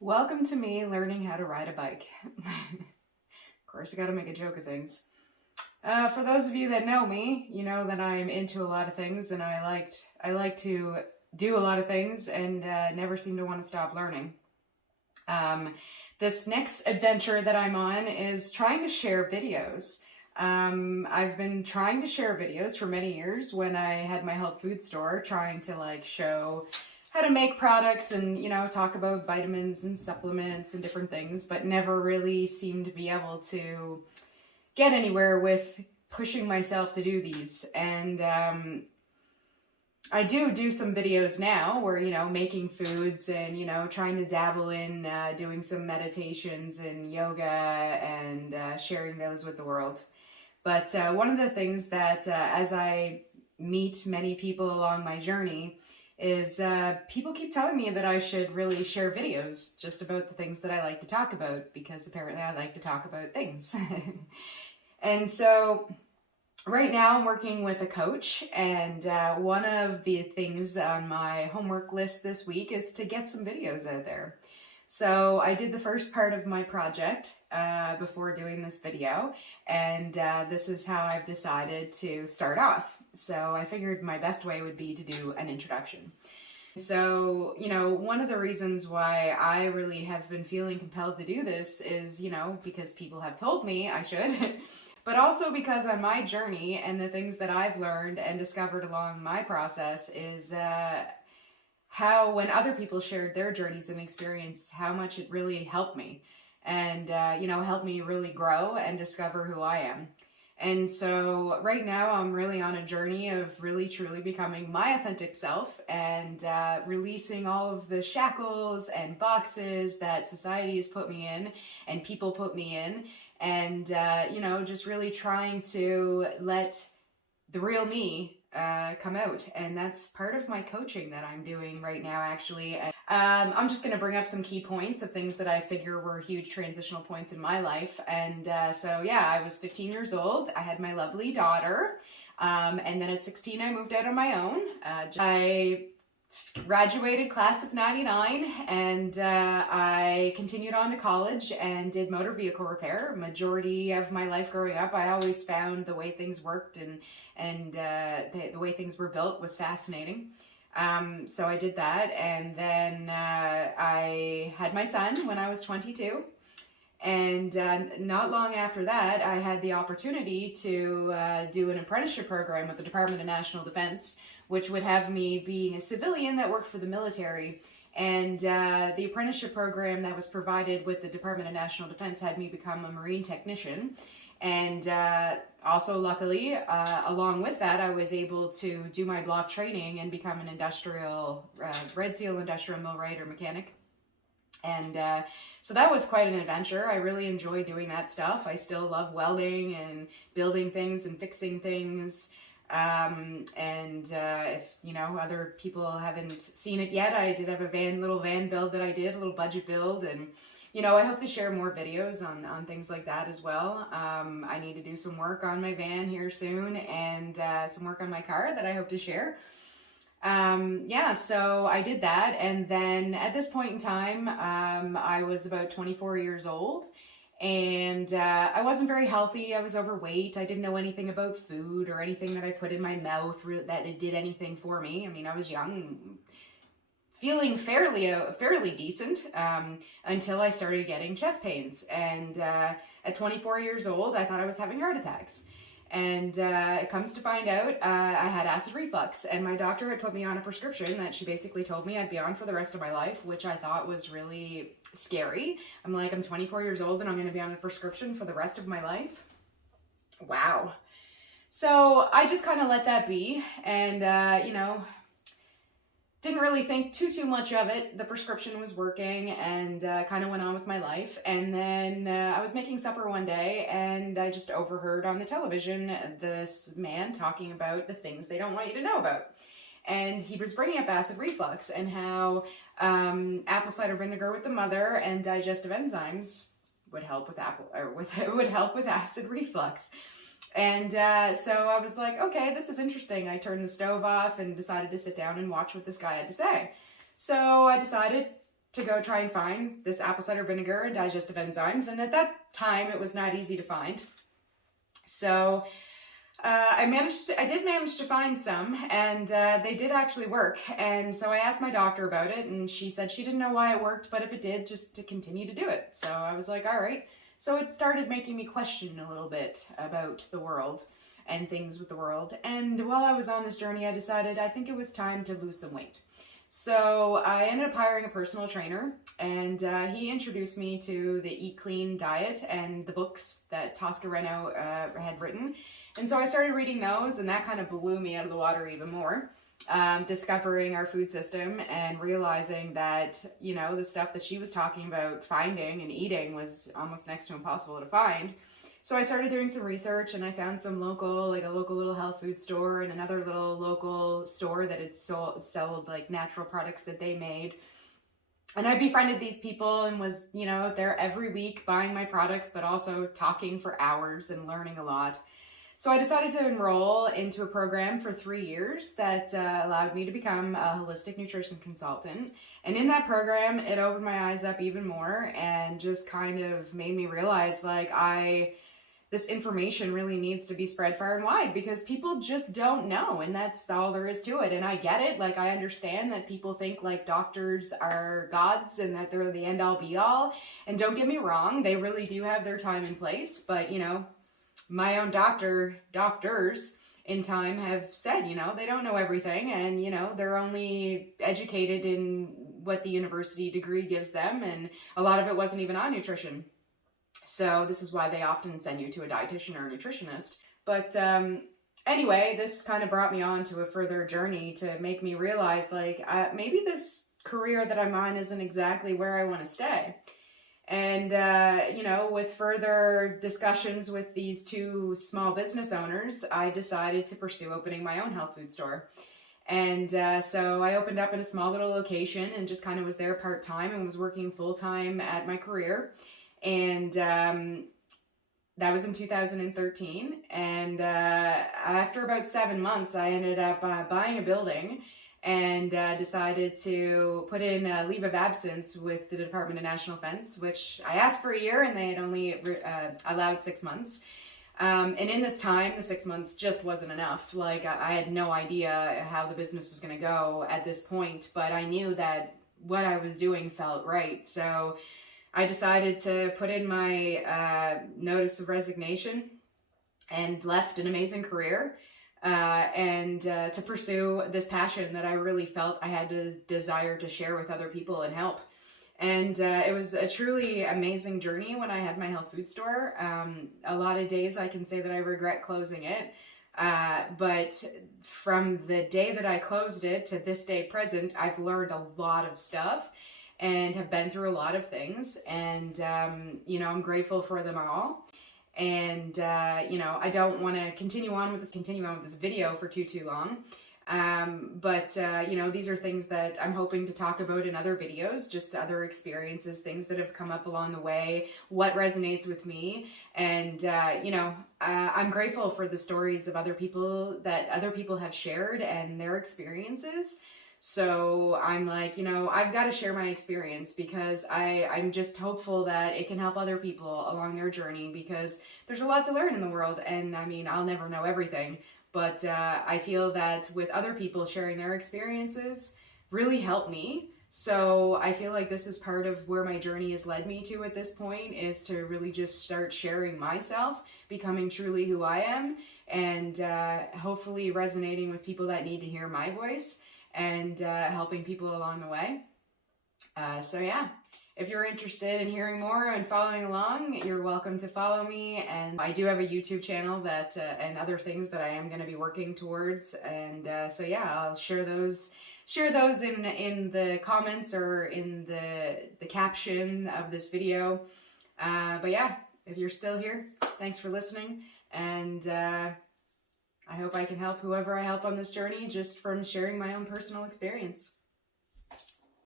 Welcome to me learning how to ride a bike. Of course, I gotta make a joke of things. For those of you that know me, you know that I'm into a lot of things and I like to do a lot of things and never seem to want to stop learning. This next adventure that I'm on is trying to share videos. I've been trying to share videos for many years when I had my health food store, trying to show how to make products and talk about vitamins and supplements and different things, but never really seemed to be able to get anywhere with pushing myself to do these. And I do some videos now where making foods and trying to dabble in doing some meditations and yoga and sharing those with the world. But one of the things that as I meet many people along my journey is people keep telling me that I should really share videos just about the things that I like to talk about, because apparently I like to talk about things. And so right now I'm working with a coach, and one of the things on my homework list this week is to get some videos out there. So I did the first part of my project before doing this video, and this is how I've decided to start off. So I figured my best way would be to do an introduction. So, one of the reasons why I really have been feeling compelled to do this is, because people have told me I should, but also because on my journey and the things that I've learned and discovered along my process is how when other people shared their journeys and experience, how much it really helped me and, helped me really grow and discover who I am. And so right now I'm really on a journey of really truly becoming my authentic self and releasing all of the shackles and boxes that society has put me in and people put me in, and just really trying to let the real me come out. And that's part of my coaching that I'm doing right now, actually. I'm just going to bring up some key points of things that I figure were huge transitional points in my life. And so yeah, I was 15 years old. I had my lovely daughter. And then at 16, I moved out on my own. I graduated class of 99, and I continued on to college and did motor vehicle repair. Majority of my life growing up, I always found the way things worked and the way things were built was fascinating. So I did that, and then I had my son when I was 22. And not long after that, I had the opportunity to do an apprenticeship program with the Department of National Defense, which would have me being a civilian that worked for the military. And the apprenticeship program that was provided with the Department of National Defense had me become a Marine technician. And also, luckily, along with that, I was able to do my block training and become an industrial, Red Seal industrial millwright or mechanic. And so that was quite an adventure. I really enjoy doing that stuff. I still love welding and building things and fixing things. If other people haven't seen it yet, I did have a little van build that I did, a little budget build, and I hope to share more videos on things like that as well. I need to do some work on my van here soon, and some work on my car that I hope to share. So I did that, and then at this point in time, I was about 24 years old, and I wasn't very healthy. I was overweight. I didn't know anything about food or anything that I put in my mouth that it did anything for me. I mean, I was young, feeling fairly decent, until I started getting chest pains, and at 24 years old, I thought I was having heart attacks. And it comes to find out I had acid reflux, and my doctor had put me on a prescription that she basically told me I'd be on for the rest of my life, which I thought was really scary. I'm like, I'm 24 years old and I'm going to be on a prescription for the rest of my life? Wow. So I just kind of let that be, and didn't really think too much of it. The prescription was working, and kind of went on with my life. And then I was making supper one day, and I just overheard on the television this man talking about the things they don't want you to know about. And he was bringing up acid reflux and how apple cider vinegar with the mother and digestive enzymes would help with acid reflux. And so I was like, okay, this is interesting. I turned the stove off and decided to sit down and watch what this guy had to say. So I decided to go try and find this apple cider vinegar and digestive enzymes. And at that time, it was not easy to find. So I did manage to find some, and they did actually work. And so I asked my doctor about it, and she said she didn't know why it worked, but if it did, just to continue to do it. So I was like, all right. So it started making me question a little bit about the world and things with the world. And while I was on this journey, I decided I think it was time to lose some weight. So I ended up hiring a personal trainer, and he introduced me to the Eat Clean diet and the books that Tosca Reno had written. And so I started reading those, and that kind of blew me out of the water even more. Discovering our food system and realizing that, you know, the stuff that she was talking about finding and eating was almost next to impossible to find. So I started doing some research, and I found some local, like a local little health food store and another little local store that had sold like natural products that they made. And I befriended these people and was, you know, out there every week buying my products, but also talking for hours and learning a lot. So I decided to enroll into a program for 3 years that allowed me to become a holistic nutrition consultant. And in that program, it opened my eyes up even more and just kind of made me realize like this information really needs to be spread far and wide because people just don't know, and that's all there is to it. And I get it. Like, I understand that people think like doctors are gods and that they're the end all be all. And don't get me wrong, they really do have their time and place, but you know, my own doctors in time have said, you know, they don't know everything, and, you know, they're only educated in what the university degree gives them, and a lot of it wasn't even on nutrition. So this is why they often send you to a dietitian or a nutritionist. But anyway, this kind of brought me on to a further journey to make me realize, like, maybe this career that I'm on isn't exactly where I want to stay. And, you know, with further discussions with these two small business owners, I decided to pursue opening my own health food store. And so I opened up in a small little location and just kind of was there part-time and was working full-time at my career. And that was in 2013. And after about 7 months, I ended up buying a building and decided to put in a leave of absence with the Department of National Defense, which I asked for a year and they had only allowed 6 months. And in this time, the 6 months just wasn't enough. Like, I had no idea how the business was going to go at this point, but I knew that what I was doing felt right. So I decided to put in my notice of resignation and left an amazing career. And to pursue this passion that I really felt I had a desire to share with other people and help. And it was a truly amazing journey when I had my health food store. A lot of days I can say that I regret closing it. But from the day that I closed it to this day present, I've learned a lot of stuff and have been through a lot of things. And, you know, I'm grateful for them all. And, you know, I don't want to continue on with this video for too long. But, you know, these are things that I'm hoping to talk about in other videos, just other experiences, things that have come up along the way, what resonates with me. And, you know, I'm grateful for the stories of other people that other people have shared and their experiences. So I'm like, you know, I've got to share my experience because I'm just hopeful that it can help other people along their journey, because there's a lot to learn in the world. And I mean, I'll never know everything, but I feel that with other people sharing their experiences really helped me. So I feel like this is part of where my journey has led me to at this point, is to really just start sharing myself, becoming truly who I am, and hopefully resonating with people that need to hear my voice, and helping people along the way. So yeah, if you're interested in hearing more and following along, you're welcome to follow me. And I do have a YouTube channel that and other things that I am going to be working towards. And so yeah, I'll share those in the comments or in the caption of this video. But yeah, if you're still here, thanks for listening. And I hope I can help whoever I help on this journey just from sharing my own personal experience.